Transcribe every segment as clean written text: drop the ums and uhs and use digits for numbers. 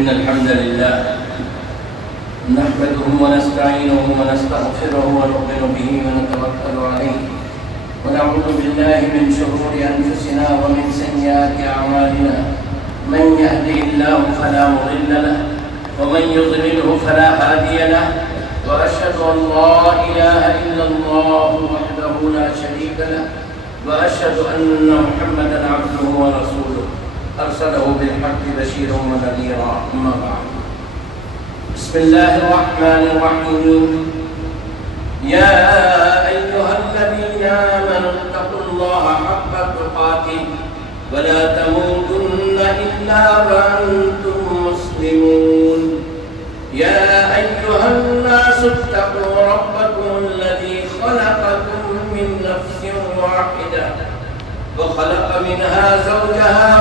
إن الحمد لله نحمده ونستعينه ونستغفره ونؤمن به ونتوكل عليه ونعوذ بالله من شرور أنفسنا ومن سيئات أعمالنا من يهده الله فلا مضل له ومن يضلله فلا هادي له وأشهد أن لا إله إلا الله وحده لا شريك له وأشهد أن محمدا عبده ورسوله أرسله بالحق بشيرا ونذيرا أما بعد بسم الله الرحمن الرحيم يا أيها الذين آمنوا اتقوا الله حق تقاته ولا تموتن إلا وأنتم مسلمون يا أيها الناس اتقوا ربكم الذي خلقكم من نفس واحدة وخلق منها زوجها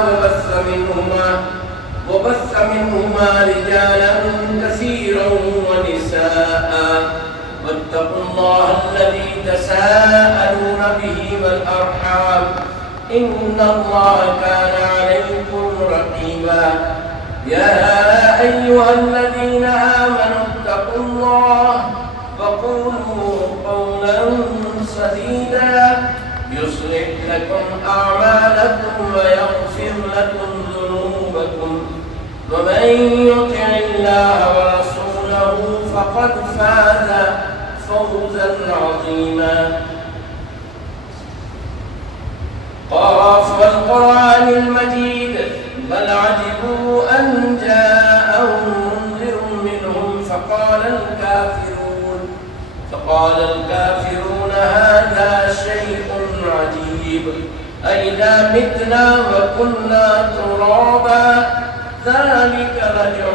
وبث منهما رجالا كثيرا ونساء واتقوا الله الذي تساءلون به والأرحام إن الله كان عليكم رقيبا يا أيها الذين آمنوا اتقوا الله وقولوا قولا سديدا يصلح لكم أعمالكم ويغفر لكم ذنوبكم ومن يطع الله ورسوله فقد فاز فوزا عظيما قاف والقرآن المجيد بل عجبوا أن جاءهم منذر منهم فقال الكافرون هذا شيء عجيب أئذا متنا وكنا ترابا ذلك رجع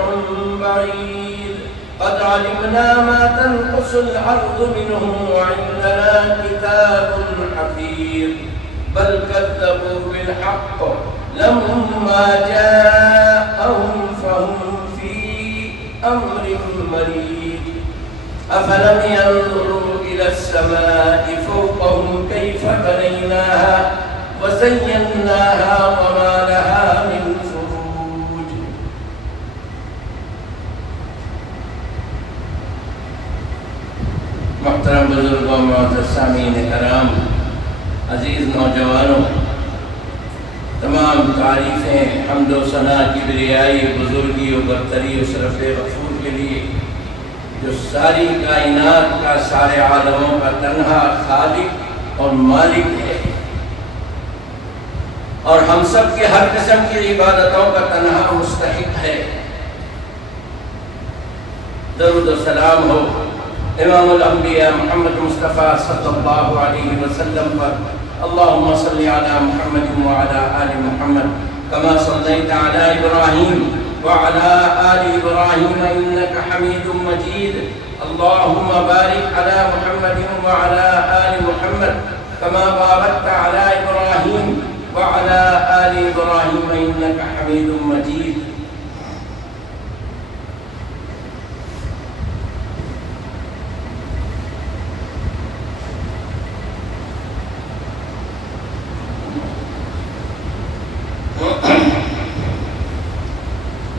بعيد قد علمنا ما تنقص الأرض منهم وعندنا كتاب حفيظ بل كذبوا بالحق لما جاءهم فهم في أمر مريج أفلم ينظروا إلى السماء فوقهم كيف بنيناها وزيناها وما لها من فروج محترم بزرگوں معزز سامعین کرام عزیز نوجوانوں تمام تعریفیں حمد و ثنا کبریائی بزرگی و برتری و شرف غفور کے لیے جو ساری کائنات کا سارے عالموں کا تنہا خالق اور مالک ہے اور ہم سب کے ہر قسم کی عبادتوں کا تنہا مستحق ہے درود و سلام ہو امام الانبیاء محمد مصطفیٰ صلی اللہ علیہ وسلم پر اللہم صلی علی محمد وعلی آل محمد کما صلیت علی ابراہیم وعلى آل إبراهيم إنك حميد مجيد اللهم بارك على محمد وعلى آل محمد كما باركت على إبراهيم وعلى آل إبراهيم إنك حميد مجيد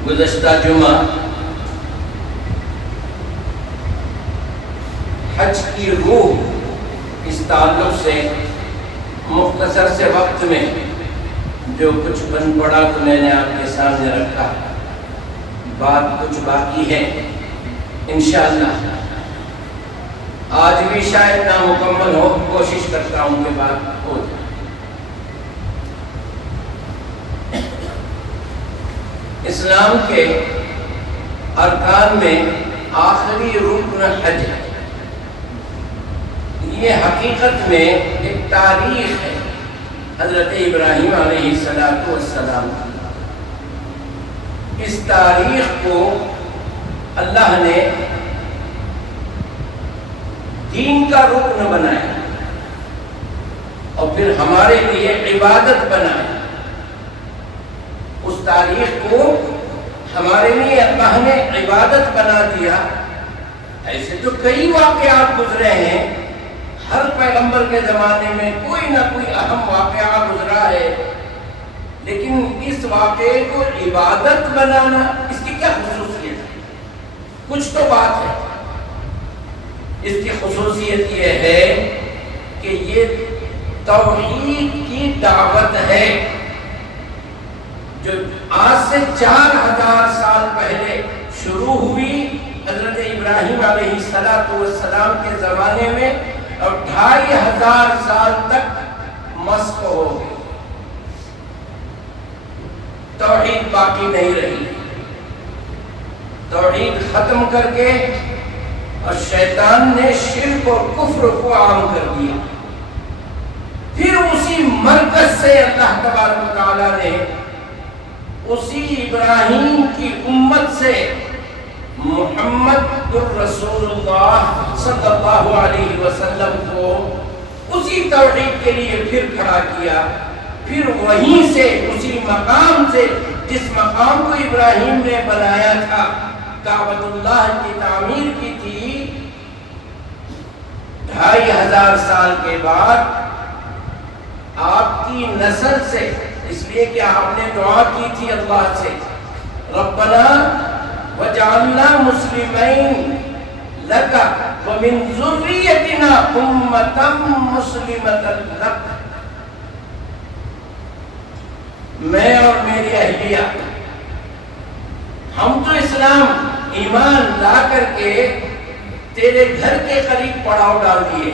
گزشتہ جمعہ حج کی روح اس تعلق سے مختصر سے وقت میں جو کچھ بن پڑا تو میں نے آپ کے سامنے رکھا بات کچھ باقی ہے انشاءاللہ آج بھی شاید نامکمل ہو کوشش کرتا ہوں کہ بات ہو جائے اسلام کے ارکان میں آخری رکن حج ہے یہ حقیقت میں ایک تاریخ ہے حضرت ابراہیم علیہ السلام اس تاریخ کو اللہ نے دین کا رکن بنایا اور پھر ہمارے لیے عبادت بنایا اس تاریخ کو ہمارے لیے اللہ نے عبادت بنا دیا ایسے تو کئی واقعات گزرے ہیں ہر پیغمبر کے زمانے میں کوئی نہ کوئی اہم واقعہ گزرا ہے لیکن اس واقعے کو عبادت بنانا اس کی کیا خصوصیت ہے؟ کچھ تو بات ہے۔ اس کی خصوصیت یہ ہے کہ یہ توحید کی دعوت ہے جو آج سے 4000 سال پہلے شروع ہوئی حضرت ابراہیم علیہ السلام کے زمانے میں، اور 2500 سال تک مسخ ہو گئی۔ توحید باقی نہیں رہی، توحید ختم کر کے اور شیطان نے شرک اور کفر کو عام کر دیا۔ پھر اسی مرکز سے اللہ تبارک و تعالیٰ نے اسی ابراہیم کی امت سے محمد الرسول اللہ صلی اللہ علیہ وسلم کو اسی توحید کے لیے پھر کھڑا کیا۔ پھر وہیں سے اسی مقام سے جس مقام کو ابراہیم نے بنایا تھا، کعبۃ اللہ کی تعمیر کی تھی، 2500 سال کے بعد آپ کی نسل سے، اس لیے کہ آپ نے دعا کی تھی اللہ سے، ربنا وجعلنا مسلمین لک ومن ذریتنا امۃ مسلمۃ لک، میں اور میری اہلیہ ہم تو اسلام ایمان لا کر کے تیرے گھر کے قریب پڑاؤ ڈال دیے،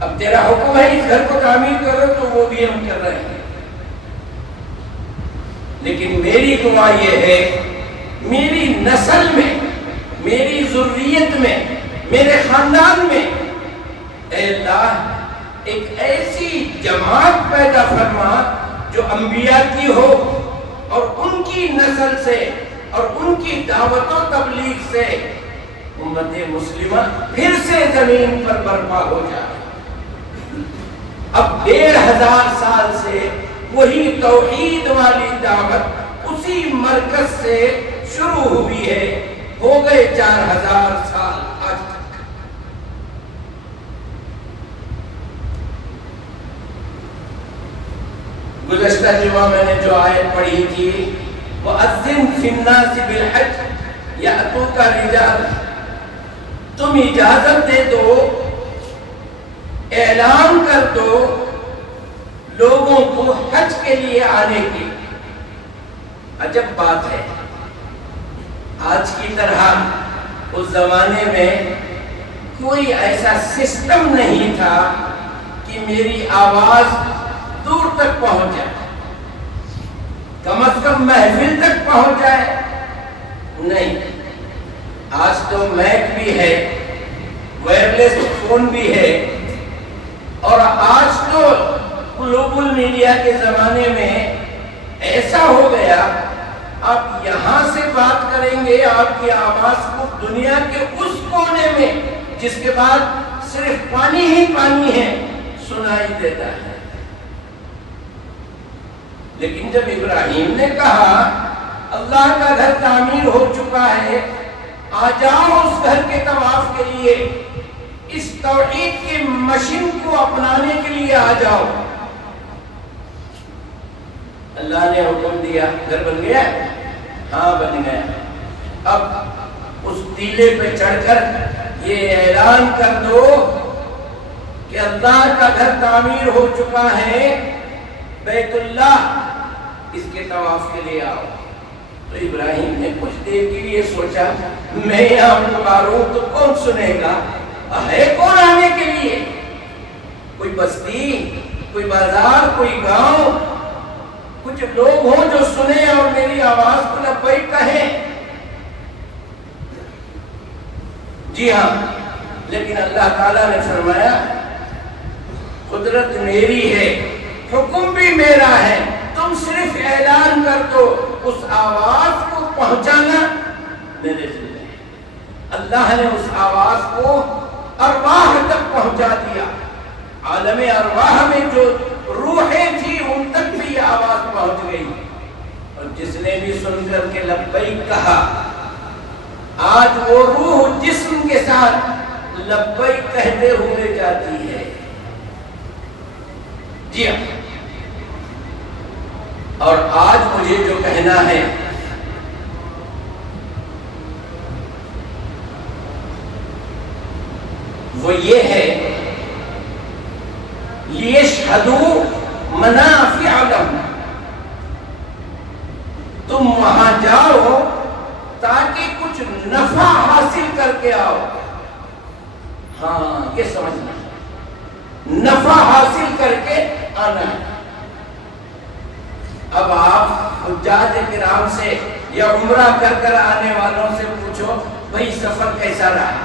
اب تیرا حکم ہے اس گھر کو تعمیر کرو تو وہ بھی ہم کر رہے ہیں، لیکن میری دعا یہ ہے میری نسل میں، میری ذریت میں، میرے خاندان میں، اے اللہ ایک ایسی جماعت پیدا فرما جو انبیاء کی ہو اور ان کی نسل سے اور ان کی دعوت و تبلیغ سے امت مسلمہ پھر سے زمین پر برپا ہو جائے۔ اب 1500 سال سے وہی توحید والی دعوت اسی مرکز سے شروع ہوئی ہے، ہو گئے 4000 سال آج تک۔ گزشتہ جمعہ میں نے جو آیت پڑھی تھی، وَأَذِّنْ فِي النَّاسِ بِالْحَجِّ يَأْتُوكَ رِجَالًا، تم اجازت دے دو، اعلان کر دو لوگوں کو حج کے لیے آنے کی۔ عجب بات ہے، آج کی طرح اس زمانے میں کوئی ایسا سسٹم نہیں تھا کہ میری آواز دور تک پہنچ جائے، کم از کم محفل تک پہنچ جائے، نہیں۔ آج تو میک بھی ہے، وائرلیس فون بھی ہے، اور آج تو گلوبل میڈیا کے زمانے میں ایسا ہو گیا، آپ یہاں سے بات کریں گے آپ کی آواز کو دنیا کے اس کونے میں جس کے بعد صرف پانی ہی پانی ہے سنائی دیتا ہے۔ لیکن جب ابراہیم نے کہا اللہ کا گھر تعمیر ہو چکا ہے، آ جاؤ اس گھر کے طواف کے لیے، اس توحید کی مشن کو اپنانے کے لیے آ جاؤ، اللہ نے حکم دیا، گھر بن گیا؟ ہاں بن گیا۔ اب اس ٹیلے پہ چڑھ کر یہ اعلان کر دو کہ اللہ کا گھر تعمیر ہو چکا ہے، بیت اللہ، اس کے طواف کے لیے آؤ۔ تو ابراہیم نے کچھ دیر کے لیے سوچا، میں یہاں پکاروں تو کون سنے گا، ہے کون آنے کے لیے؟ کوئی بستی، کوئی بازار، کوئی گاؤں، کچھ لوگ ہوں جو سنیں اور میری آواز کو لبیک کہیں؟ جی ہاں، لیکن اللہ تعالیٰ نے فرمایا قدرت میری ہے، حکم بھی میرا ہے، تم صرف اعلان کر دو، اس آواز کو پہنچانا میرے ذمہ ہے۔ اللہ نے اس آواز کو ارواح تک پہنچا دیا، عالم ارواح میں جو روحیں تھی ان تک بھی یہ آواز پہنچ گئی، اور جس نے بھی سن کر کے لبیک کہا، آج وہ روح جسم کے ساتھ لبیک کہتے ہوئے جاتی ہے۔ جی ہاں، اور آج مجھے جو کہنا ہے وہ یہ ہے لیشہدوا منافع لہم، تم وہاں جاؤ تاکہ کچھ نفع حاصل کر کے آؤ. ہاں یہ سمجھنا، نفع حاصل کر کے آنا ہے. اب آپ حجاج کرام سے یا عمرہ کر آنے والوں سے پوچھو بھئی سفر کیسا رہا.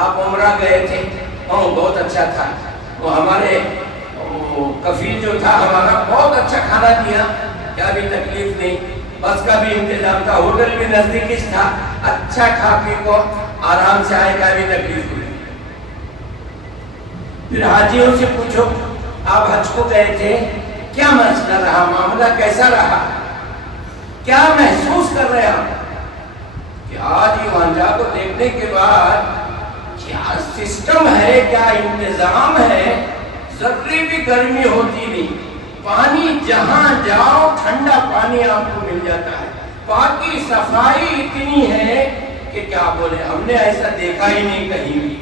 آپ عمرہ گئے تھے، بہت اچھا تھا، وہ ہمارے کفیل جو تھا ہمارا بہت اچھا کھانا دیا، کیا بھی تکلیف نہیں، بس کا بھی انتظام تھا، ہوٹل بھی نزدیک تھا، اچھا کھا پی کو آرام سے آئے، کیا بھی تکلیف ہوئی. پھر حاجیوں سے پوچھو آپ حج کو گئے تھے، کیا مسئلہ رہا، معاملہ کیسا رہا، کیا محسوس کر رہے ہیں کہ آج یہ وانجا کو دیکھنے کے بعد کیا سسٹم ہے، کیا انتظام ہے، ذرے بھی گرمی ہوتی نہیں، پانی جہاں جاؤ ٹھنڈا پانی آپ کو مل جاتا ہے، پاکی صفائی اتنی ہے کہ کیا بولے، ہم نے ایسا دیکھا ہی نہیں کہیں بھی.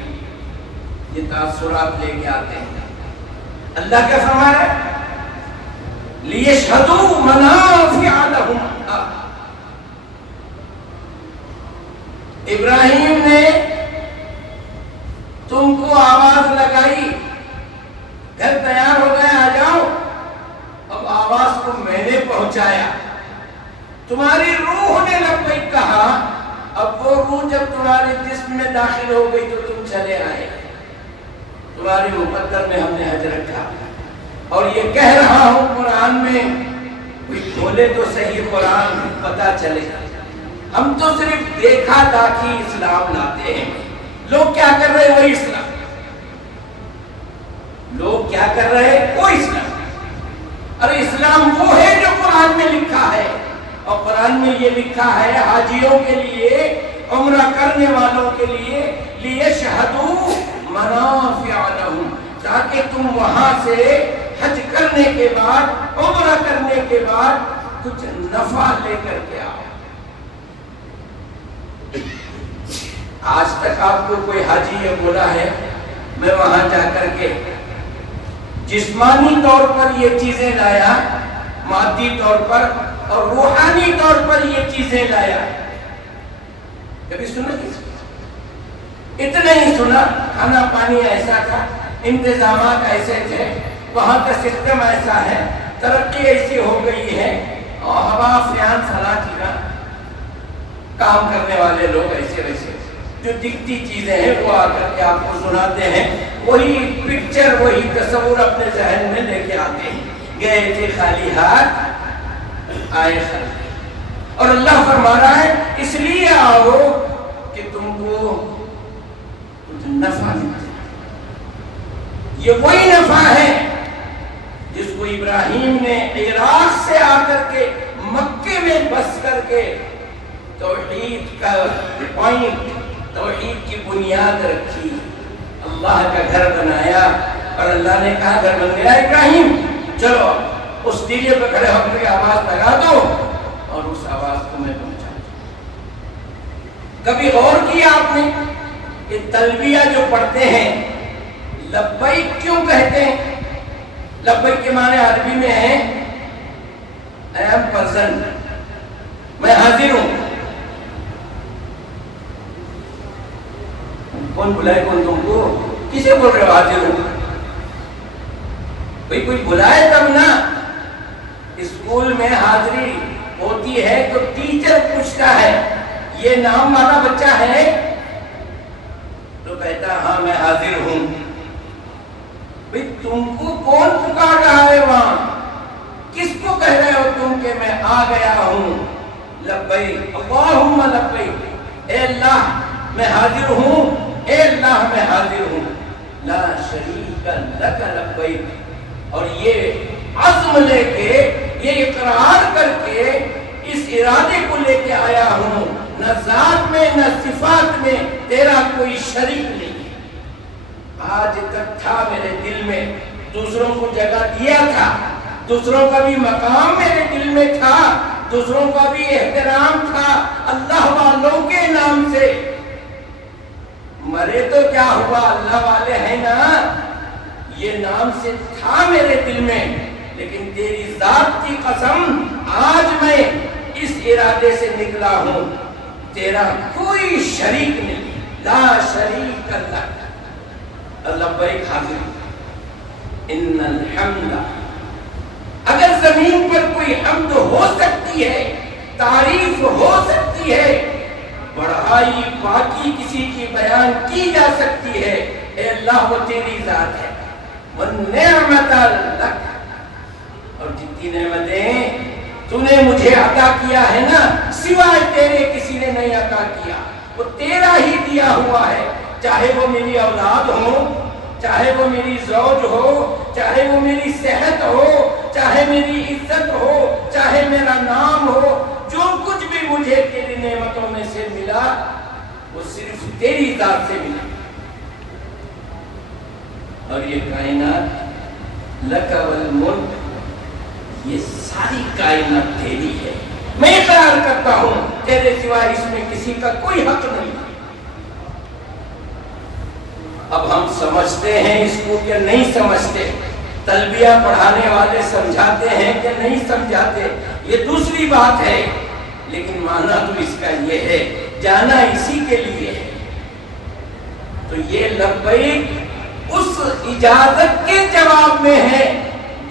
یہ تاثرات لے کے آتے ہیں. اللہ کیا فرما رہا ہے؟ لیشہدوا منافع لہم. ابراہیم نے تم کو آواز لگائی، گھر تیار ہو گئے آ جاؤ، اب آواز کو میں نے پہنچایا، تمہاری روح نے لبیک کہا، اب وہ روح جب تمہارے جسم میں داخل ہو گئی تو تم چلے آئے، تمہارے مقدر میں ہم نے حج رکھا. اور یہ کہہ رہا ہوں قرآن میں، کوئی کھولے تو صحیح قرآن پتا چلے. ہم تو صرف دیکھا تاکہ اسلام لاتے ہیں. لوگ کیا کر رہے ہیں؟ وہی اسلام. لوگ کیا کر رہے ہیں؟ وہ اسلام. ارے اسلام وہ ہے جو قرآن میں لکھا ہے، اور قرآن میں یہ لکھا ہے حاجیوں کے لیے، عمرہ کرنے والوں کے لیے، لیشہدوا منافع لہم، تاکہ تم وہاں سے حج کرنے کے بعد، عمرہ کرنے کے بعد کچھ نفع لے کر کے آؤ. آج تک آپ کو کوئی حاجی یہ بولا ہے میں وہاں جا کر کے جسمانی طور پر یہ چیزیں لایا، مادی طور پر اور روحانی طور پر یہ چیزیں لایا؟ کبھی سنا کسی؟ اتنا ہی سنا، کھانا پانی ایسا تھا، انتظامات ایسے تھے، وہاں کا سسٹم ایسا ہے، ترقی ایسی ہو گئی ہے، اور ہوا فیان فلاں چیزاں، کام کرنے والے لوگ ایسے ویسے، جو دکھتی چیزیں ہیں وہ آ کر کے آپ کو سناتے ہیں، وہی پکچر وہی تصور اپنے ذہن میں لے کے آتے ہیں. گئے تھے خالی ہاتھ آئے خالی. اور اللہ فرما رہا ہے اس لیے آؤ کہ تم کو کچھ نفع ملے. یہ وہی نفع ہے جس کو ابراہیم نے عراق سے آ کر کے مکے میں بس کر کے توحید کا پوائنٹ، توحید کی بنیاد رکھی، اللہ کا گھر بنایا. اور اللہ نے کہا گھر بن گیا ابراہیم، چلو اس ٹیلے پہ کھڑے ہو کر کے آواز لگا دو اور اس آواز کو میں پہنچا دوں. کبھی غور کیا آپ نے کہ تلبیہ جو پڑھتے ہیں لبیک کیوں کہتے ہیں؟ لبیک کے معنی عربی میں ہے I am present، میں حاضر ہوں. کون بلائے کون تم کو؟ کسے بول رہے ہو حاضر ہوں؟ بھئی کوئی بلائے تب نا. اسکول میں حاضری ہوتی ہے تو ٹیچر پوچھتا ہے یہ نام والا بچہ ہے تو کہتا ہاں میں حاضر ہوں. بھئی تم کو کون پکار رہا ہے وہاں؟ کس کو کہہ رہے ہو تم کہ میں آ گیا ہوں؟ لبیک اللہم لبیک، اے اللہ میں حاضر ہوں، اے اللہ میں حاضر ہوں، لا شریک لک لبیک. اور یہ عزم لے کے، یہ اقرار کر کے، اس ارادے کو لے کے آیا ہوں، نہ ذات میں نہ صفات میں تیرا کوئی شریک نہیں. آج تک تھا میرے دل میں، دوسروں کو جگہ دیا تھا، دوسروں کا بھی مقام میرے دل میں تھا، دوسروں کا بھی احترام تھا، اللہ والوں کے نام سے مرے تو کیا ہوا، اللہ والے ہیں نا، یہ نام سے تھا میرے دل میں، لیکن تیری ذات کی قسم آج میں اس ارادے سے نکلا ہوں، تیرا کوئی شریک نہیں، لا شریک لک، لبیک حاضر۔ ان الحمد، اگر زمین پر کوئی حمد ہو سکتی ہے، تعریف ہو سکتی ہے، بڑائی باقی کسی کی بیان کی جا سکتی ہے، اے اللہ وہ تیری ذات ہے، وَالنِّعْمَةَ لَكَ، اور جتنی نعمتیں تو نے مجھے عطا کیا ہے نا، سوائے تیرے کسی نے نہیں عطا کیا، وہ تیرا ہی دیا ہوا ہے، چاہے وہ میری اولاد ہو، چاہے وہ میری زوج ہو، چاہے وہ میری صحت ہو، چاہے میری عزت ہو، چاہے میرا نام ہو، جو کچھ بھی مجھے تیری نعمتوں میں سے ملا وہ صرف تیری ذات سے ملا، اور یہ کائنات لک والملک، یہ ساری کائنات تیری ہے، میں اقرار کرتا ہوں تیرے سوائے اس میں کسی کا کوئی حق نہیں۔ اب ہم سمجھتے ہیں اس کو کہ نہیں سمجھتے، تلبیہ پڑھانے والے سمجھاتے ہیں کہ نہیں سمجھاتے، یہ دوسری بات ہے، لیکن معنی تو اس کا یہ ہے، جانا اسی کے لیے ہے۔ تو یہ لبیک اس اجازت کے جواب میں ہے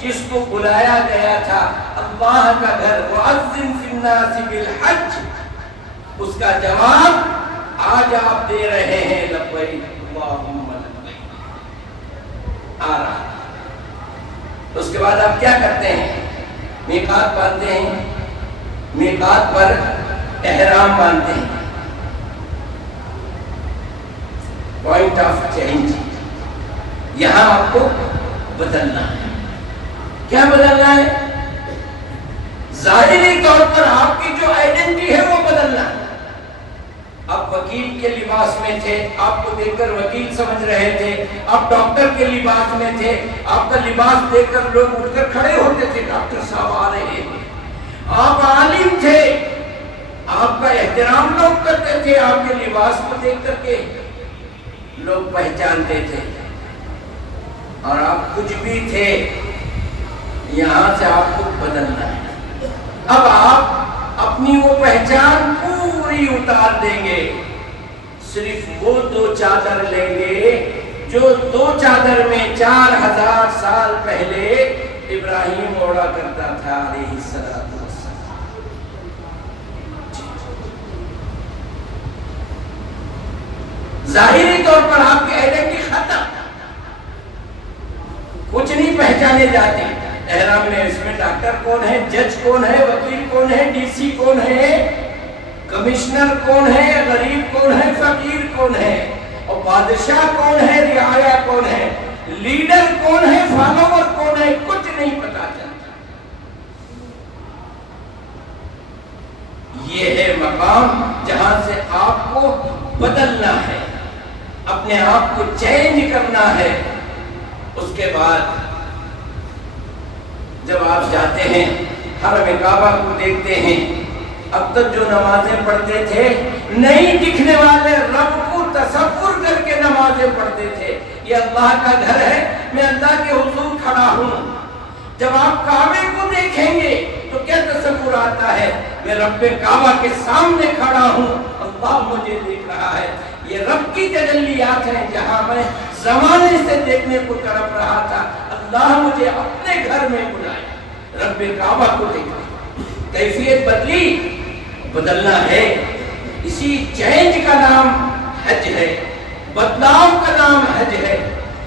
جس کو بلایا گیا تھا، اللہ کا گھر، وَأَذِّن فِي النَّاسِ بِالْحَجِّ، اس کا جواب آج آپ دے رہے ہیں، لبیک اللہم لبیک، آ رہا ہے۔ اس کے بعد آپ کیا کرتے ہیں؟ میقات باندھتے ہیں، میقات پر احرام باندھتے ہیں، پوائنٹ آف چینج، یہاں آپ کو بدلنا ہے۔ کیا بدلنا ہے؟ ظاہری طور پر آپ کی جو آئیڈینٹی ہے وہ بدلنا ہے۔ آپ وکیل کے لباس میں تھے، آپ کو دیکھ کر وکیل سمجھ رہے تھے، آپ ڈاکٹر کے لباس میں تھے، آپ کا لباس دیکھ کر لوگ اٹھ کر کھڑے ہوتے تھے، ڈاکٹر صاحب آ رہے ہیں۔ آپ عالم تھے، آپ کا احترام لوگ کرتے تھے، آپ کے لباس کو دیکھ کر کے لوگ پہچانتے تھے، اور آپ کچھ بھی تھے، یہاں سے آپ کو بدلنا ہے۔ اب آپ اپنی وہ پہچان پوری اتار دیں گے، صرف وہ 2 چادر لیں گے جو 2 چادر میں 4000 سال پہلے ابراہیم اوڑا کرتا تھا علیہ السلام۔ ظاہری طور پر آپ کی آئیڈینٹی ختم، کچھ نہیں پہچانے جاتے۔ احرام میں اس میں ڈاکٹر کون ہے، جج کون ہے، وکیل کون ہے، ڈی سی کون ہے، کمشنر کون ہے، غریب کون ہے، فقیر کون ہے، اور بادشاہ کون ہے، رعایا کون ہے، لیڈر کون ہے، فالوور کون ہے، کچھ نہیں پتا چلتا۔ یہ ہے مقام جہاں سے آپ کو بدلنا ہے، اپنے آپ کو چینج کرنا ہے۔ اس کے بعد جب آپ جاتے ہیں حرم کعبہ کو دیکھتے ہیں، اب تک جو نمازیں پڑھتے تھے، نہیں دکھنے والے رب کو تصور کر کے نمازیں پڑھتے تھے، یہ اللہ کا گھر ہے، میں اللہ کے حضور کھڑا ہوں۔ جب آپ کعبے کو دیکھیں گے تو کیا تصور آتا ہے؟ میں رب کعبہ کے سامنے کھڑا ہوں، اللہ مجھے دیکھ رہا ہے۔ یہ رب کی تجلیات ہیں، جہاں میں زمانے سے دیکھنے کو تڑپ رہا تھا، اللہ مجھے اپنے گھر میں بلایا، رب کعبہ کو دیکھا، کیفیت بدلی، بدلنا ہے۔ اسی چینج کا نام حج ہے، بدلاؤ کا نام حج ہے۔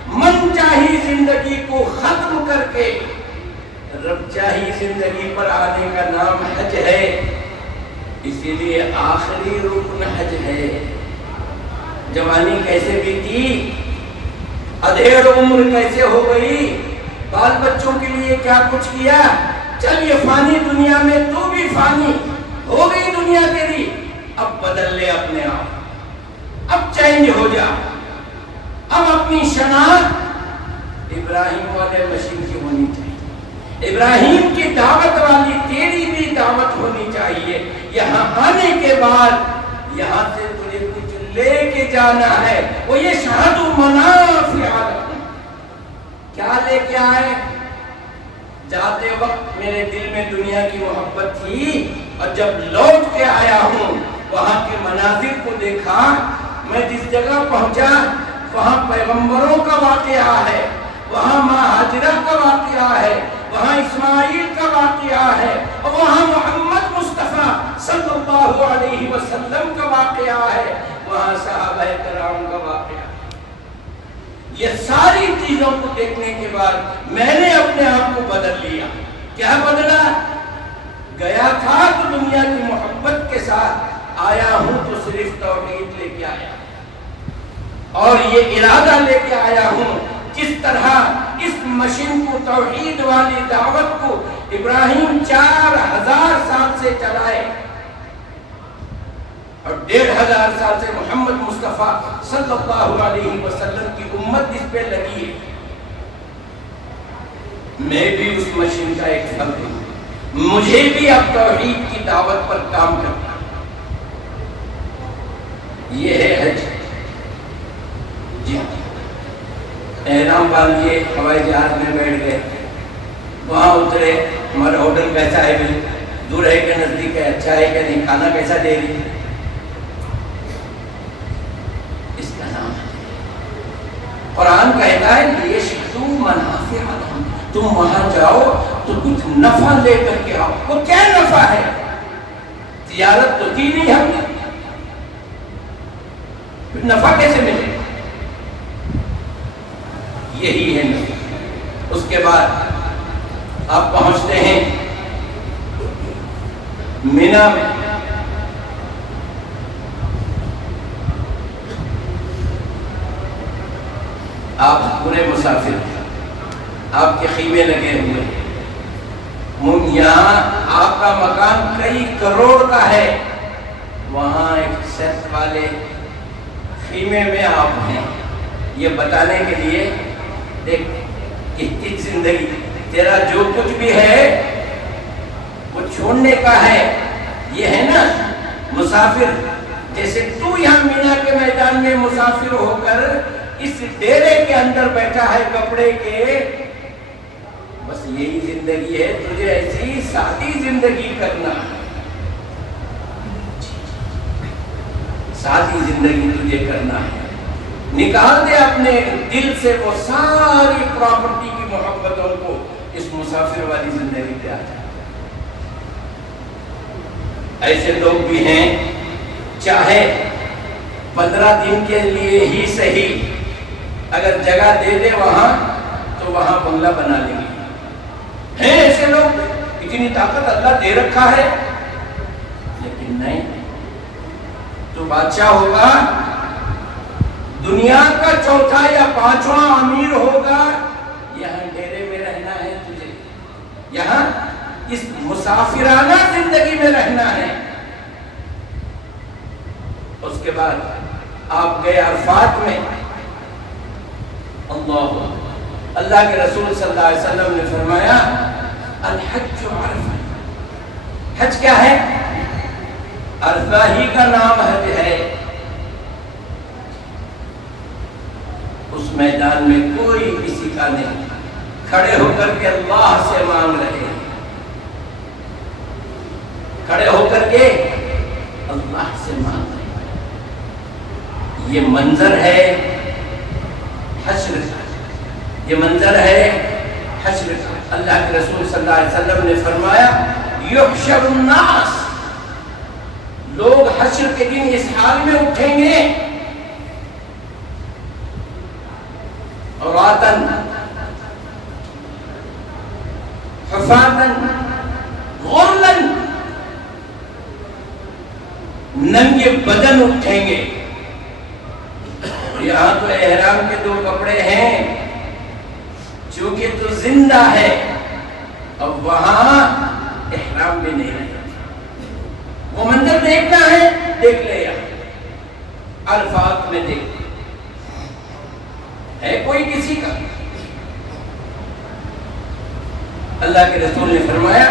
من چاہی زندگی کو ختم کر کے رب چاہی زندگی پر آنے کا نام حج ہے، اسی لیے آخری رکن حج ہے۔ جوانی کیسے بیتی، ادھیڑ عمر کیسے ہو گئی، بال بچوں کے لیے کیا کچھ کیا، چل یہ فانی دنیا میں تو بھی فانی ہو گئی دنیا تیری، اب بدل لے اپنے آپ، اب چینج ہو جا، اب اپنی شناخت ابراہیم والے مشین کی ہونی چاہیے، ابراہیم کی دعوت والی تیری بھی دعوت ہونی چاہیے۔ یہاں آنے کے بعد یہاں سے تجھے کچھ لے کے جانا ہے، وہ یہ شہادو منافع لکم، کیا لے کے آئے؟ جاتے وقت میرے دل میں دنیا کی محبت تھی، اور جب لوٹ کے آیا ہوں وہاں کے مناظر کو دیکھا، میں جس جگہ پہنچا وہاں پیغمبروں کا واقعہ ہے، وہاں ماں ہاجرہ کا واقعہ ہے، وہاں اسماعیل کا واقعہ ہے، اور وہاں محمد مصطفیٰ صلی اللہ علیہ وسلم کا واقعہ ہے، وہاں صحابہ کرام کا واقعہ ہے۔ یہ ساری چیزوں کو دیکھنے کے بعد میں نے اپنے آپ کو بدل لیا۔ کیا بدلا؟ گیا تھا تو دنیا کی محبت کے ساتھ، آیا ہوں تو صرف توحید لے کے آیا، اور یہ ارادہ لے کے آیا ہوں جس طرح اس مشین کو، توحید والی دعوت کو ابراہیم 4000 سال سے چلائے، اور 1500 سال سے محمد مصطفیٰ صلی اللہ علیہ وسلم کی امت اس پہ لگی ہے۔ میں بھی اس مشین کا ایک فرد ہوں، مجھے بھی اب توحید کی دعوت پر کام کرنا۔ یہ ہے حج۔ جی احرام باندھیے، ہوائی جہاز میں بیٹھ گئے، وہاں اترے، ہمارا ہوٹل کیسا ہے، دور ہے کہ نزدیک ہے، اچھا ہے کہ نہیں، کھانا کیسا دے رہی ہے، اس کا نام ہے۔ قرآن کہتا ہے لیشہدوا منافع لہم، تم وہاں جاؤ تو کچھ نفع لے کر کے آؤ۔ وہ کیا نفع ہے؟ تجارت تو کی نہیں ہم نے، نفع کیسے ملے؟ یہی ہے نفع۔ اس کے بعد آپ پہنچتے ہیں مینا میں، آپ پورے مسافر، آپ کے خیمے لگے ہوئے، یہاں آپ کا مکان کئی کروڑ کا ہے، وہاں ایک شرط والے خیمے میں آپ ہیں، یہ بتانے کے لیے دیکھ کتنی زندگی، تیرا جو کچھ بھی ہے وہ چھوڑنے کا ہے۔ یہ ہے نا مسافر، جیسے تو یہاں مینا کے میدان میں مسافر ہو کر اس ڈیرے کے اندر بیٹھا ہے کپڑے کے، بس یہی زندگی ہے، تجھے ایسی سادی زندگی کرنا، سادی زندگی تجھے کرنا ہے۔ نکال دے اپنے دل سے وہ ساری پراپرٹی کی محبتوں کو، اس مسافر والی زندگی پہ آ جائے۔ ایسے لوگ بھی ہیں، چاہے 15 دن کے لیے ہی صحیح، اگر جگہ دے دے وہاں تو وہاں بنگلہ بنا لیں گے۔ ہیں ایسے لوگ، اتنی طاقت اللہ دے رکھا ہے، لیکن نہیں، تو بادشاہ ہوگا، دنیا کا چوتھا یا پانچواں امیر ہوگا، یہاں ڈیرے میں رہنا ہے تجھے، یہاں اس مسافرانہ زندگی میں رہنا ہے۔ اس کے بعد آپ گئے عرفات میں، اللہ کے رسول صلی اللہ علیہ وسلم نے فرمایا الحج عرفہ، حج کیا ہے؟ عرفہ ہی کا نام حج ہے۔ اس میدان میں کوئی کسی کا نہیں، کھڑے ہو کر کے اللہ سے مانگ رہے ہیں، کھڑے ہو کر کے اللہ سے مانگ رہے ہیں۔ یہ منظر ہے حشر کا، یہ منظر ہے حشر کا۔ اللہ کے رسول صلی اللہ علیہ وسلم نے فرمایا یحشر الناس، لوگ حشر کے دن اس حال میں اٹھیں گے، عراۃً حفاۃً غرلاً، ننگے بدن اٹھیں گے۔ یہاں تو احرام کے 2 کپڑے ہیں، چونکہ تو زندہ ہے، اب وہاں احرام بھی نہیں رہے۔ وہ منظر دیکھنا ہے، دیکھ لے، یہاں عرفات میں دیکھ ہے کوئی کسی کا؟ اللہ کے رسول نے فرمایا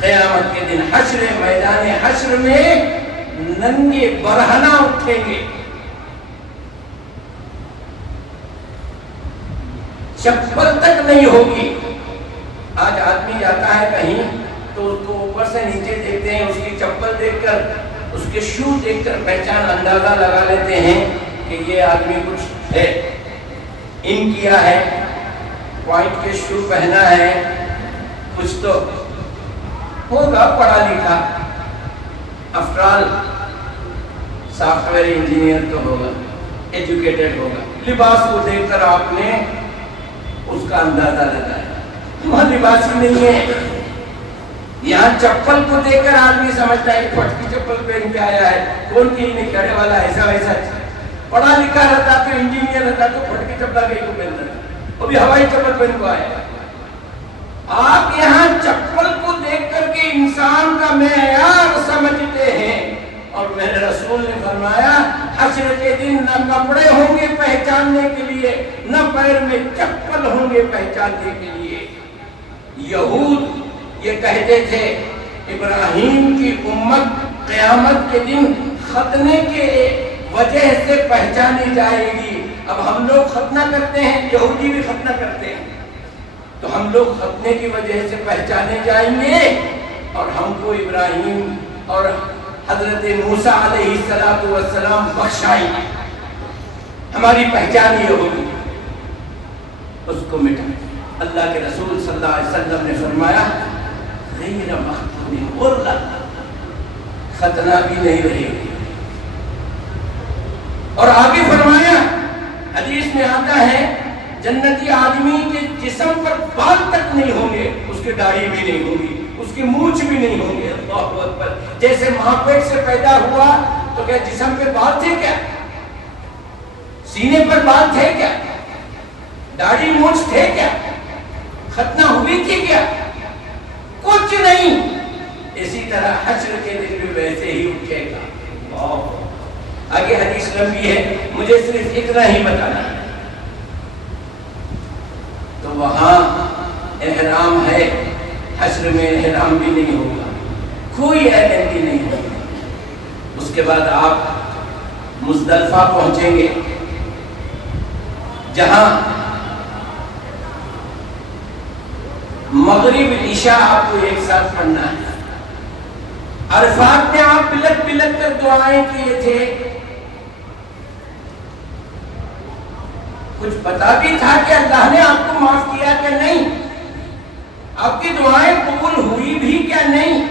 قیامت کے دن حشر، میدان حشر میں ننگے برہنہ اٹھیں گے، چپل تک نہیں ہوگی۔ آج آدمی جاتا ہے کہیں تو اس کو اوپر سے نیچے دیکھتے ہیں، اس کی چپل دیکھ کر، اس کے شو دیکھ کر پہچان اندازہ لگا لیتے ہیں کہ یہ آدمی کچھ ہے، ان کیا ہے، وائٹ کے شو پہنا ہے، کچھ تو ہوگا پڑھا لکھا، after all soft where engineer تو ہوگا، ایجوکیٹڈ ہوگا۔ لباس کو دیکھ کر آپ نے اس کا اندازہ لگایا، وہاں لباس ہی نہیں ہے۔ یہاں چپل کو دیکھ کر آدمی سمجھتا ہے کہ پھٹ کی چپل پہن کے آیا ہے، کون کی نہیں کھڑے والا ایسا ویسا، پڑھا لکھا رہتا تو انجینئر رہتا تو پھٹ کی چپل کہیں کو پہنتا تھا، وہ بھی ہوائی چپل پہن کو آیا۔ آپ یہاں چپل کو دیکھ کر کے انسان کا معیار سمجھتے ہیں، اور میرے رسول نے فرمایا حشر کے دن نہ کپڑے ہوں گے پہچاننے کے لیے، نہ پیر میں چپل ہوں گے پہچاننے کے لیے۔ یہود یہ کہتے تھے ابراہیم کی امت قیامت کے دن ختنے کے وجہ سے پہچانی جائے گی۔ اب ہم لوگ ختنہ کرتے ہیں، یہودی بھی ختنہ کرتے ہیں، تو ہم لوگ ختنے کی وجہ سے پہچانے جائیں گے، اور ہم کو ابراہیم اور حضرت موسیٰ علیہ السلام بخشائیں گے، ہماری پہچان یہ ہوگی، اس کو مٹائیں۔ اللہ کے رسول صلی اللہ علیہ وسلم نے فرمایا غیر مختون غرہ، ختنہ بھی نہیں رہے گی۔ اور آگے فرمایا حدیث میں آتا ہے جنتی آدمی کے جسم پر بال تک نہیں ہوں گے، اس کی داڑھی بھی نہیں ہوگی، اس کی مونچھ بھی نہیں ہوں گے۔ اللہ اکبر! جیسے ماں پیٹ سے پیدا ہوا تو کیا جسم پہ بال تھے کیا؟ سینے پر بال تھے کیا؟ داڑھی مونچھ تھے کیا؟ ختنہ ہوئی تھی کیا؟ کچھ نہیں۔ اسی طرح حشر کے دن بھی ویسے ہی اٹھے گا۔ آگے حدیث لمبی ہے، مجھے صرف اتنا ہی بتانا ہے۔ تو وہاں احرام ہے، حشر میں احرام بھی نہیں ہوگا، کوئی آئیڈینٹی نہیں ہوگا۔ اس کے بعد آپ مزدلفہ پہنچیں گے، جہاں مغرب عشاء آپ کو ایک ساتھ پڑھنا ہے۔ عرفات میں آپ بلٹ بلٹ کر دعائیں کیے تھے، کچھ پتا بھی تھا کہ اللہ نے آپ کو معاف کیا کہ نہیں، آپ کی دعائیں قبول ہوئی بھی کیا نہیں۔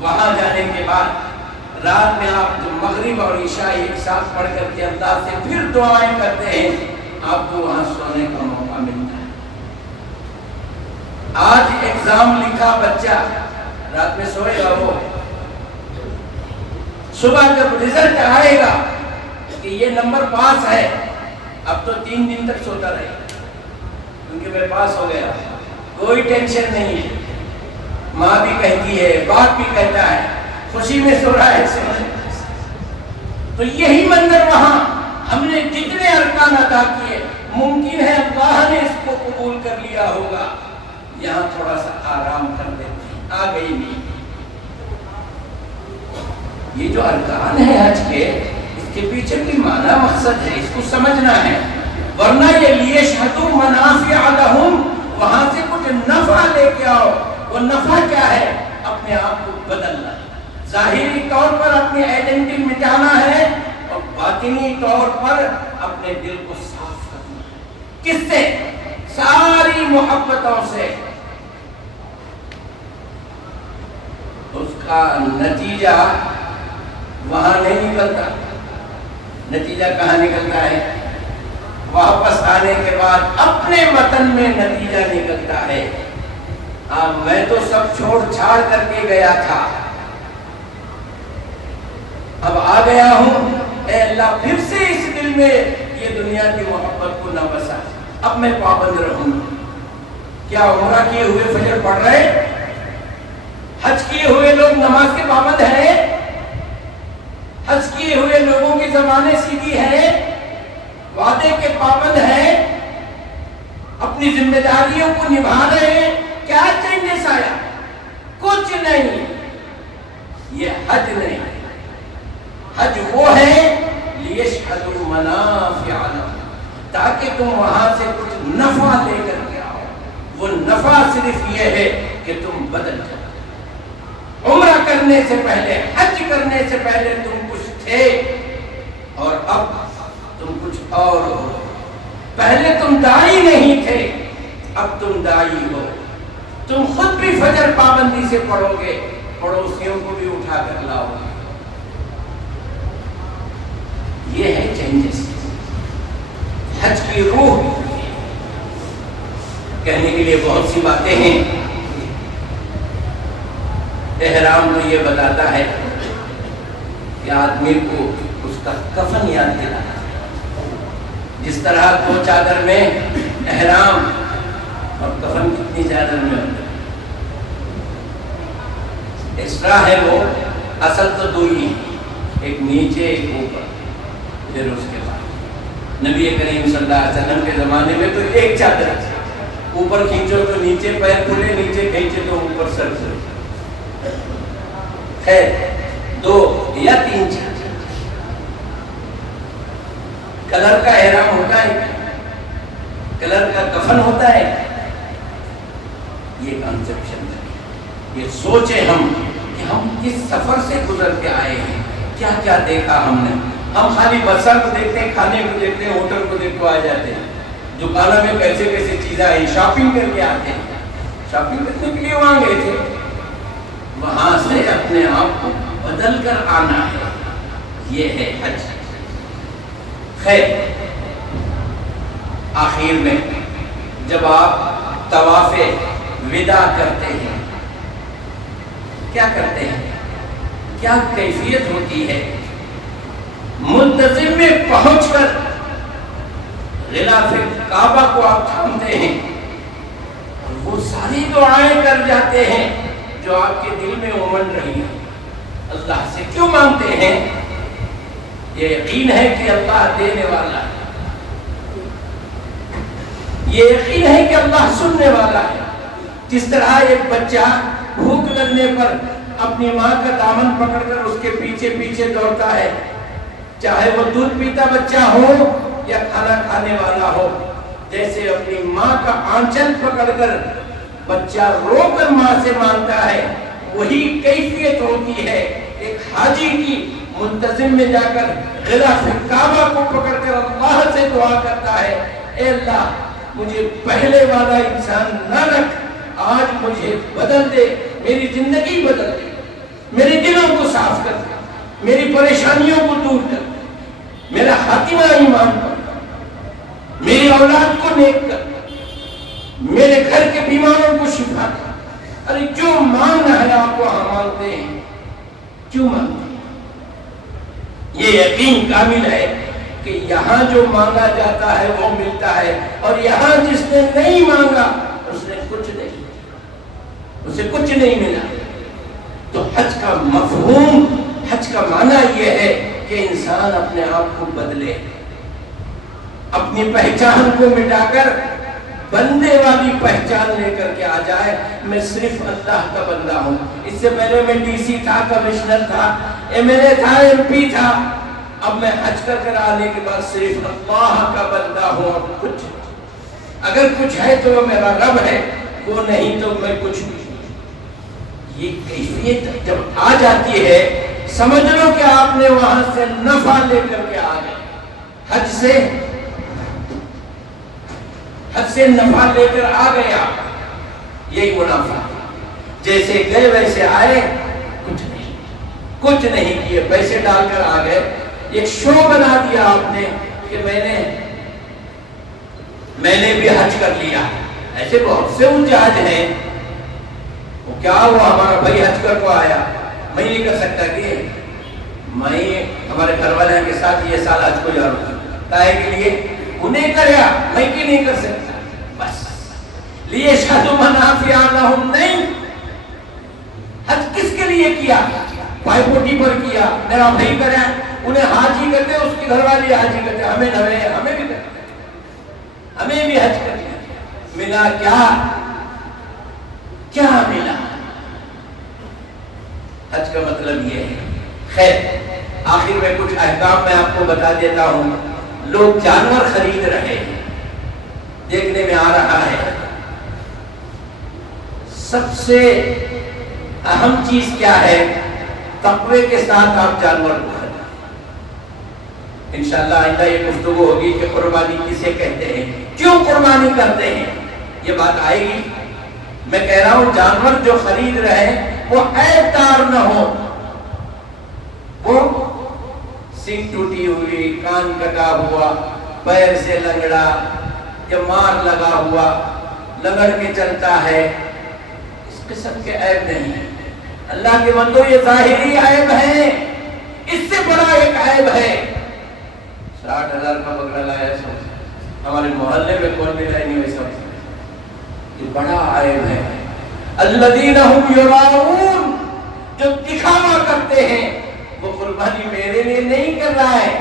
وہاں جانے کے بعد رات میں آپ جو مغرب اور عشاء ایک ساتھ پڑھ کر کے اللہ سے پھر دعائیں کرتے ہیں، آپ کو وہاں سونے کا موقع ملتا ہے۔ آج ایگزام لکھا بچہ، رات میں سوئے گا، وہ صبح جب رزلٹ آئے گا کہ یہ نمبر پاس ہے، اب تو 3 دن تک سوتا رہے، کیونکہ میں پاس ہو گیا، کوئی ٹینشن نہیں ہے۔ ماں بھی کہتی ہے، باپ بھی کہتا ہے، خوشی میں سو رہا ہے۔ تو یہی منظر وہاں ہم نے جتنے ارکان ادا کیے، ممکن ہے اللہ نے اس کو قبول کر لیا ہوگا، یہاں تھوڑا سا آرام کر دیتے ہیں، آ گئی نہیں۔ یہ جو ارکان ہیں حج کے پیچھے بھی معنی مقصد ہے، اس کو سمجھنا ہے، ورنہ یہ لیشہدوا منافع لہم، وہاں سے کچھ نفع لے کے آؤ۔ وہ نفع کیا ہے؟ اپنے آپ کو بدلنا، ظاہری طور پر اپنی آئیڈینٹی مٹانا ہے، اور باطنی طور پر اپنے دل کو صاف کرنا ہے۔ کس سے؟ ساری محبتوں سے۔ اس کا نتیجہ وہاں نہیں نکلتا، نتیجہ کہاں نکلتا ہے؟ واپس آنے کے بعد اپنے وطن میں نتیجہ نکلتا ہے۔ میں تو سب چھوڑ چھاڑ کر کے گیا تھا، اب آ گیا ہوں، اے اللہ پھر سے اس دل میں یہ دنیا کی محبت کو نہ بسا، اب میں پابند رہوں گا۔ کیا عمرہ کیے ہوئے فجر پڑھ رہے؟ حج کیے ہوئے لوگ نماز کے پابند ہیں؟ حج کیے ہوئے لوگوں کی زبانیں سیدھی ہیں، وعدے کے پابند ہیں، اپنی ذمہ داریوں کو نبھا رہے ہیں؟ کیا چینجز آیا؟ کچھ نہیں۔ یہ حج نہیں، حج وہ ہے لیشہدوا منافع لہم، تاکہ تم وہاں سے کچھ نفع لے کر کے آؤ. وہ نفع صرف یہ ہے کہ تم بدل جاؤ. عمرہ کرنے سے پہلے، حج کرنے سے پہلے تم کچھ تھے اور اب تم کچھ اور ہو. پہلے تم داعی نہیں تھے، اب تم داعی ہو. تم خود بھی فجر پابندی سے پڑھو گے، پڑوسیوں کو بھی اٹھا کر لاؤ گے. یہ ہے چینجز. حج کی روح. کہنے کے لیے بہت سی باتیں ہیں. احرام تو یہ بتاتا ہے کہ آدمی کو اس کا کفن یاد دلانا. جس طرح 2 چادر میں احرام اور کفن کتنی چادر میں ہوتا ہے. ایکسٹرا ہے وہ، اصل تو 2 ہی، ایک نیچے ایک اوپر. پھر اس کے بعد نبی کریم صلی اللہ علیہ وسلم کے زمانے میں تو ایک چادر تھی. اوپر کھینچو تو نیچے پیر کھلے، نیچے کھینچے تو اوپر سر کھلے. خیر 2 یا 3 چادر. کلر کا احرام ہوتا ہے، کلر کا کفن ہوتا ہے. یہ کنسپشن ہے، یہ سوچیں ہم کہ ہم کس سفر سے گزر کے آئے ہیں، کیا کیا دیکھا ہم نے. ہم خالی بسا کو دیکھتے ہیں، کھانے کو دیکھتے ہیں، ہوٹل کو دیکھ کو آ جاتے ہیں. دکانوں میں کیسے کیسے چیزیں آئی، شاپنگ کر کے آتے ہیں. شاپنگ کرنے کے لیے وہاں گئے تھے، وہاں سے اپنے آپ کو بدل کر آنا ہے. یہ ہے حج. خیر آخر میں جب آپ طواف وداع کرتے ہیں، کیا کرتے ہیں، کیا کیفیت ہوتی ہے. منتظم میں پہنچ کر غلاف کعبہ کو آپ تھامتے ہیں اور وہ ساری دعائیں کر جاتے ہیں جو آپ کے دل میں امن رہی ہیں. اللہ سے کیوں مانگتے ہیں؟ یہ یقین ہے کہ اللہ دینے والا ہے، یہ یقین ہے کہ اللہ سننے والا ہے. جس طرح ایک بچہ بھوک لگنے پر اپنی ماں کا دامن پکڑ کر اس کے پیچھے پیچھے دوڑتا ہے، چاہے وہ دودھ پیتا بچہ ہو یا کھانا کھانے والا ہو. جیسے اپنی ماں کا آنچل پکڑ کر بچہ رو کر ماں سے مانگتا ہے، وہی کیفیت ہوتی ہے ایک حاجی کی. منتظم میں جا کر غلاف کعبہ کو پکڑ کر اللہ سے دعا کرتا ہے، اے اللہ مجھے پہلے والا انسان نہ رکھ، آج مجھے بدل دے، میری زندگی بدل دے، میرے دلوں کو صاف کر دے، میری پریشانیوں کو دور کر دے، میرا خاتمہ ایمان پر، میری اولاد کو نیک کر، میرے گھر کے بیماروں کو شفا دے. ارے جو مانگنا ہے آپ وہاں مانگتے ہیں، کیوں مانگتے ہیں؟ یہ یقین کامل ہے کہ یہاں جو مانگا جاتا ہے وہ ملتا ہے، اور یہاں جس نے نہیں مانگا اس نے کچھ نہیں، اسے کچھ نہیں ملا. تو حج کا مفہوم، حج کا معنی یہ ہے کہ انسان اپنے آپ کو بدلے، اپنی پہچان کو مٹا کر بندے والی پہچان لے کر کے آ جائے. میں صرف اللہ کا بندہ ہوں. اس سے پہلے میں ڈی سی تھا، کمشنر تھا، ایم ایل اے تھا، ایم پی تھا. اب میں حج کر آنے کے بعد صرف اللہ کا بندہ ہوں. اور کچھ اگر کچھ ہے تو وہ میرا رب ہے، وہ نہیں تو میں کچھ نہیں. یہ کیفیت جب آ جاتی ہے سمجھ لو کہ آپ نے وہاں سے نفع لے کر کے آ گئے. حج سے نفع لے کر آ گیا، یہی منافع. جیسے گئے ویسے آئے، کچھ نہیں کیے، پیسے ڈال کر آ گئے. ایک شو بنا دیا آپ نے کہ میں نے بھی حج کر لیا. ایسے بہت سے جہاز ہیں، وہ کیا ہوا ہمارا بھائی حج کر کو آیا، میں نہیں کر سکتا کہ میں ہمارے گھر والے کے ساتھ یہ سال حج کو جا رہا ہوں تائے کے لیے، انہیں کریا میں کی نہیں کر سکتا. بس لیے شادو منافع لہم. نہیں، حج کس کے لیے کیا؟ بھائی پوٹی پر کیا، میرا بھائی کرے، انہیں حاجی کرتے، اس کی گھر والی حاجی کرتے، ہمیں بھی کرتے، ہمیں بھی حج کرتے. ملا کیا ملا؟ حج کا مطلب یہ ہے. خیر آخر میں کچھ احکام میں آپ کو بتا دیتا ہوں. لوگ جانور خرید رہے ہیں، دیکھنے میں آ رہا ہے۔ سب سے اہم چیز کیا ہے؟ تقوی کے ساتھ آپ جانور کو خریدیں۔ انشاءاللہ آئندہ یہ گفتگو ہوگی کہ قربانی کسے کہتے ہیں، کیوں قربانی کرتے ہیں، یہ بات آئے گی۔ میں کہہ رہا ہوں جانور جو خرید رہے ہیں وہ عیب دار نہ ہو، وہ سینگ ٹوٹی ہوئی، کان کٹا ہوا، پیر سے لنگڑا یا مار لگا ہوا، لگڑ کے چلتا ہے، اس قسم کے عیب نہیں۔ اللہ کے بندو یہ ظاہری عیب ہے، اس سے بڑا ایک عیب ہے 60,000 کا بکرا لایا سب، ہمارے محلے میں کون بھی لائے نہیں ہوئی سب، یہ بڑا عیب ہے۔ الذین هم یراؤون، جو دکھاوا کرتے ہیں، وہ قربانی میرے لیے نہیں کر رہا ہے،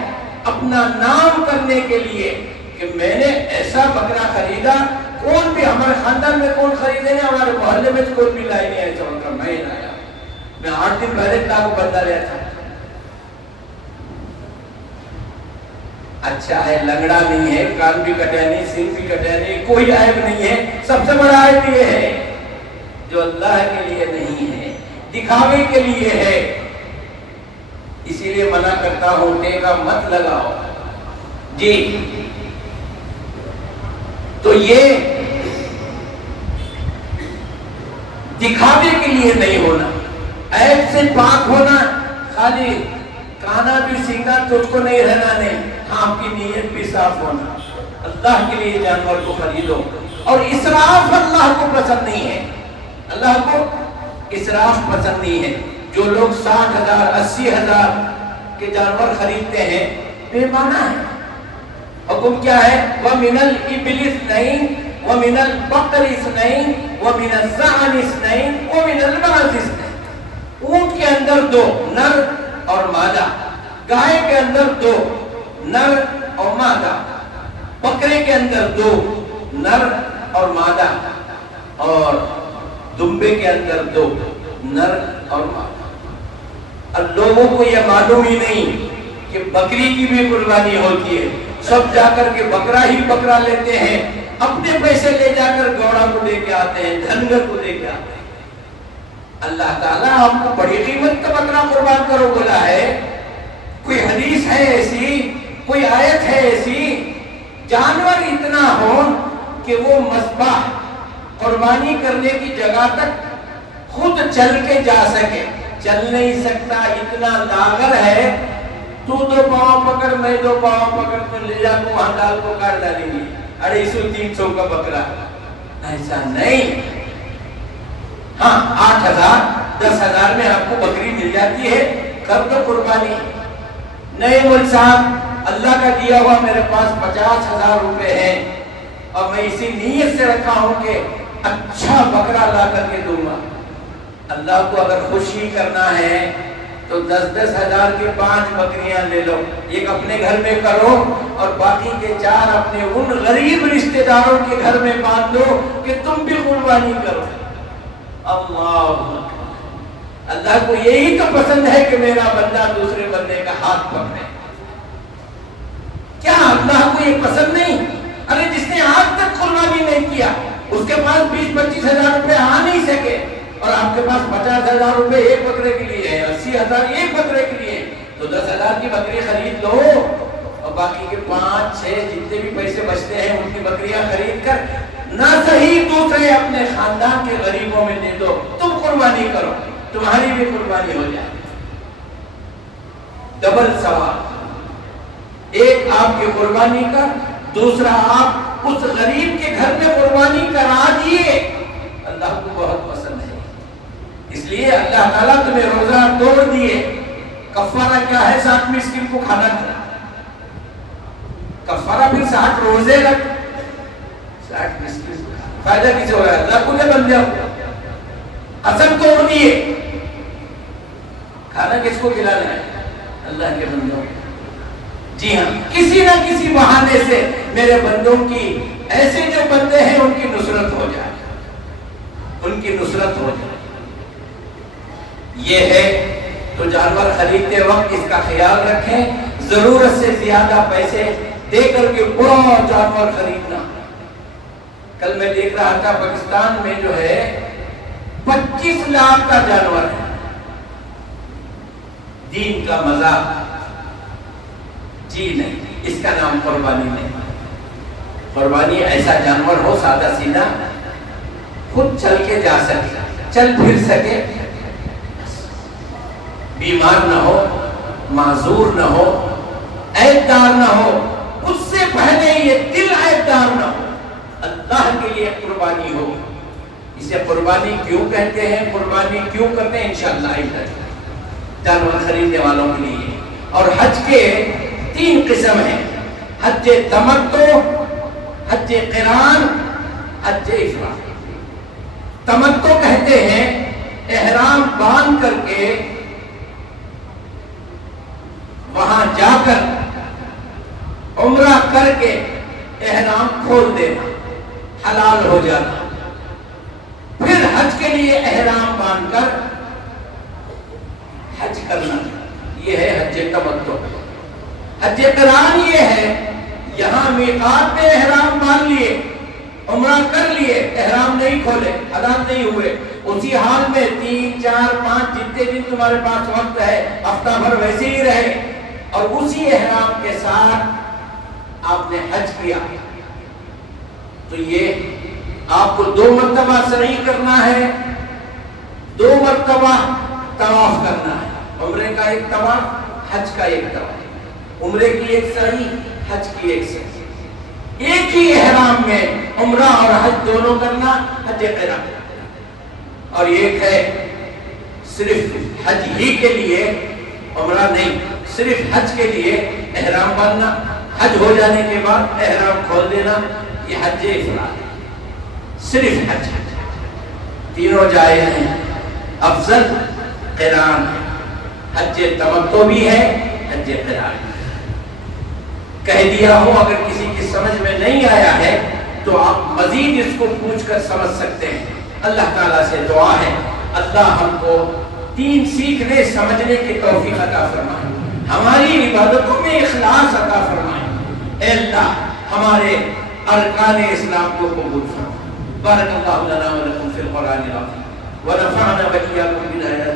اپنا نام کرنے کے لیے کہ میں نے ایسا بکرا خریدا، کون بھی ہمارے خاندان میں کون خریدے نہیں، ہمارے محلے میں کوئی بھی لائے نہیں ایسا بکرا، میں ہی لایا، میں 8 دن پہلے کو بدلا لیا تھا۔ اچھا ہے، لنگڑا نہیں ہے، کان بھی کٹیا نہیں، سر بھی کٹیا نہیں، کوئی عیب نہیں ہے۔ سب سے بڑا عیب یہ ہے جو اللہ کے لیے نہیں ہے، دکھاوے کے لیے ہے۔ اسی لیے منع کرتا ہوں ٹیکا مت لگاؤ جی۔ تو یہ دکھاوے کے لیے نہیں ہونا، عیب سے پاک ہونا، خالی کانا بھی سینگا تجھ کو نہیں رہنا، نہیں، آپ کی نیت بھی صاف ہونا۔ اللہ کے لیے جانور کو خریدو، اور اسراف اللہ کو پسند نہیں ہے، اللہ کو اسراف پسند نہیں ہے۔ جو لوگ 60,000 80,000 کے جانور خریدتے ہیں بے معنی ہے۔ حکم کیا ہے؟ وَمِنَ الْإِبِلِ اثْنَيْنِ وَمِنَ الْبَقَرِ اثْنَيْنِ وَمِنَ الزَّعْنِ اثْنَيْنِ وَمِنَ الْمَعْزِ اثْنَيْنِ۔ اونٹ کے اندر 2 نر اور مادہ، گائے کے اندر 2 نر اور مادہ، بکرے کے اندر 2 نر اور مادہ، اور دمبے کے اندر 2 نر اور مادہ۔ اب لوگوں کو یہ معلوم ہی نہیں کہ بکری کی بھی قربانی ہوتی ہے، سب جا کر کے بکرا ہی بکرا لیتے ہیں، اپنے پیسے لے جا کر گھوڑا کو لے کے آتے ہیں، دھنگر کو لے کے آتے ہیں۔ اللہ تعالیٰ آپ کو بڑی قیمت کا بکرا قربان کرو بولا ہے، کوئی حدیث ہے ایسی، کوئی آیت ہے ایسی؟ جانور اتنا ہو کہ وہ مذبح قربانی کرنے کی جگہ تک خود چل کے جا سکے، چل نہیں سکتا، اتنا لاغر ہے، تو 2 پاؤں پکڑ، میں 2 پاؤں پکڑ، تو لے جا کو وہاں ڈال کو کاٹ ڈالیں گے، 250-300 کا بکرا، ایسا نہیں۔ ہاں 8,000 10,000 میں آپ کو بکری مل جاتی ہے، کر دو قربانی۔ نئے ملک صاحب، اللہ کا دیا ہوا میرے پاس 50,000 روپے ہیں، اور میں اسی نیت سے رکھا ہوں کہ اچھا بکرا لا کر کے دوں گا۔ اللہ کو اگر خوشی کرنا ہے تو 10,000 کے 5 بکریاں لے لو، ایک اپنے گھر میں کرو اور باقی کے 4 اپنے ان غریب رشتہ داروں کے گھر میں باندھ دو کہ تم بھی قربانی کرو۔ اللہ کو یہی تو پسند ہے کہ میرا بندہ دوسرے بندے کا ہاتھ پکڑے۔ کیا اللہ کو یہ پسند نہیں؟ ارے جس نے آج تک قربانی نہیں کیا، اس کے پاس 20-25 ہزار روپے آ نہیں سکے، اور آپ کے پاس 50,000 روپے ایک بکرے کے لیے ہے، 80,000 ایک بکرے کے لیے، تو 10,000 کی بکری خرید لو، اور باقی کے 5-6 جتنے بھی پیسے بچتے ہیں ان کی بکریاں خرید کر نہ صحیح دوسرے اپنے خاندان کے غریبوں میں دے دو، تم قربانی کرو، تمہاری بھی قربانی ہو جائے، ڈبل ثواب۔ ایک آپ کی قربانی کا، دوسرا آپ اس غریب کے گھر میں قربانی کرا دیے، اللہ کو بہت پسند ہے۔ اس لیے اللہ تعالیٰ تمہیں روزہ توڑ دیے، کفارہ کیا ہے؟ 60 مسکین کو کھانا کھلانا، کفارہ پھر 60 روزے رکھ، 60 مسکین کو کھانا، فائدہ کسے ہو رہا ہے؟ اللہ کو دے بندے ہو، قسم توڑ دیے، کھانا کس کو کھلانا ہے؟ اللہ کے بندوں۔ جی ہاں، کسی نہ کسی بہانے سے میرے بندوں کی، ایسے جو بندے ہیں ان کی نصرت ہو جائے، ان کی نصرت ہو جائے۔ یہ ہے تو جانور خریدتے وقت اس کا خیال رکھیں، ضرورت سے زیادہ پیسے دے کر کے بڑا جانور خریدنا. کل میں دیکھ رہا تھا پاکستان میں جو ہے 25 لاکھ کا جانور ہے. دین کا مذاق؟ جی نہیں، اس کا نام قربانی نہیں. قربانی ایسا جانور ہو سادہ سیدھا، خود چل کے جا سکے، چل پھر سکے، بیمار نہ ہو، معذور نہ ہو، عیب دار نہ ہو، اس سے پہلے یہ دل عیب دار نہ ہو، اللہ کے لیے قربانی ہو. اسے قربانی کیوں کہتے ہیں، قربانی کیوں کرتے ہیں، انشاءاللہ جانور خریدنے والوں کے لیے. اور حج کے 3 قسم ہیں: حج تمتع، حج قران، حج افراد. تمتع کہتے ہیں احرام باندھ کر کے وہاں جا کر عمرہ کر کے احرام کھول دینا، حلال ہو جانا، پھر حج کے لیے احرام باندھ کر حج کرنا. یہ ہے حج تمتع. حج قران یہ ہے یہاں میقات میں احرام باندھ لیے، عمرہ کر لیے، احرام نہیں کھولے، حلال نہیں ہوئے، اسی حال میں 3 4 5 جتنے دن تمہارے پاس وقت ہے ہفتہ بھر ویسے ہی رہے، اور اسی احرام کے ساتھ آپ نے حج کیا. تو یہ آپ کو 2 مرتبہ سعی کرنا ہے، 2 مرتبہ طواف کرنا ہے. عمرے کا ایک طواف، حج کا ایک طواف. عمرے کی ایک سعی، حج کی ایک سعی. ایک ہی احرام میں عمرہ اور حج دونوں کرنا، حج قران. اور ایک ہے صرف حج ہی کے لیے، عمرہ نہیں، صرف حج کے لیے احرام باندھنا، حج ہو جانے کے بعد احرام کھول دینا، یہ حج افراد. صرف حج. تینوں جائز ہیں، افضل قران ہے. حج تمتع بھی ہے، حج قران. کہہ دیا ہوں، اگر کسی کی سمجھ میں نہیں آیا ہے تو آپ مزید اس کو پوچھ کر سمجھ سکتے ہیں. اللہ تعالیٰ سے دعا ہے اللہ ہم کو دین سیکھنے سمجھنے کی توفیق عطا فرمائے، ہماری عبادتوں میں اخلاص عطا فرمائے. اے اللہ ہمارے ارکان اسلام کو قبول فرمائے. بارک اللہ لنا و لکم فی القرآن العظیم ونفعنا وإياکم بالآیات